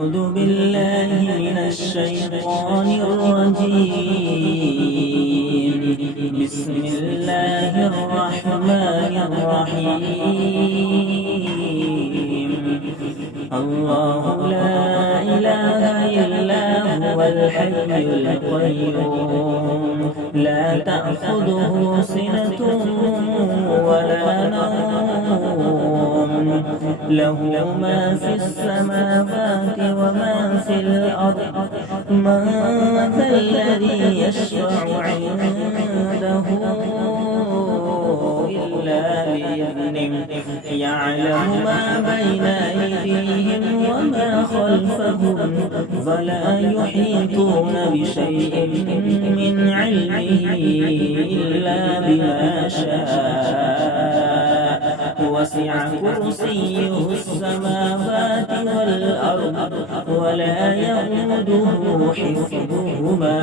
أعوذ بالله من الشيطان الرجيم. بسم الله الرحمن الرحيم. الله لا إله إلا هو الحي القيوم لا تأخذه سنة ولا نوم له ما في السماوات وما في الأرض من ذا الذي يشفع عنده إلا بإذنه يعلم ما بين أيديهم وما خلفهم ولا يحيطون بشيء من علمه إلا بما شاء وسع كرسيه السماوات والأرض ولا يئوده حفظهما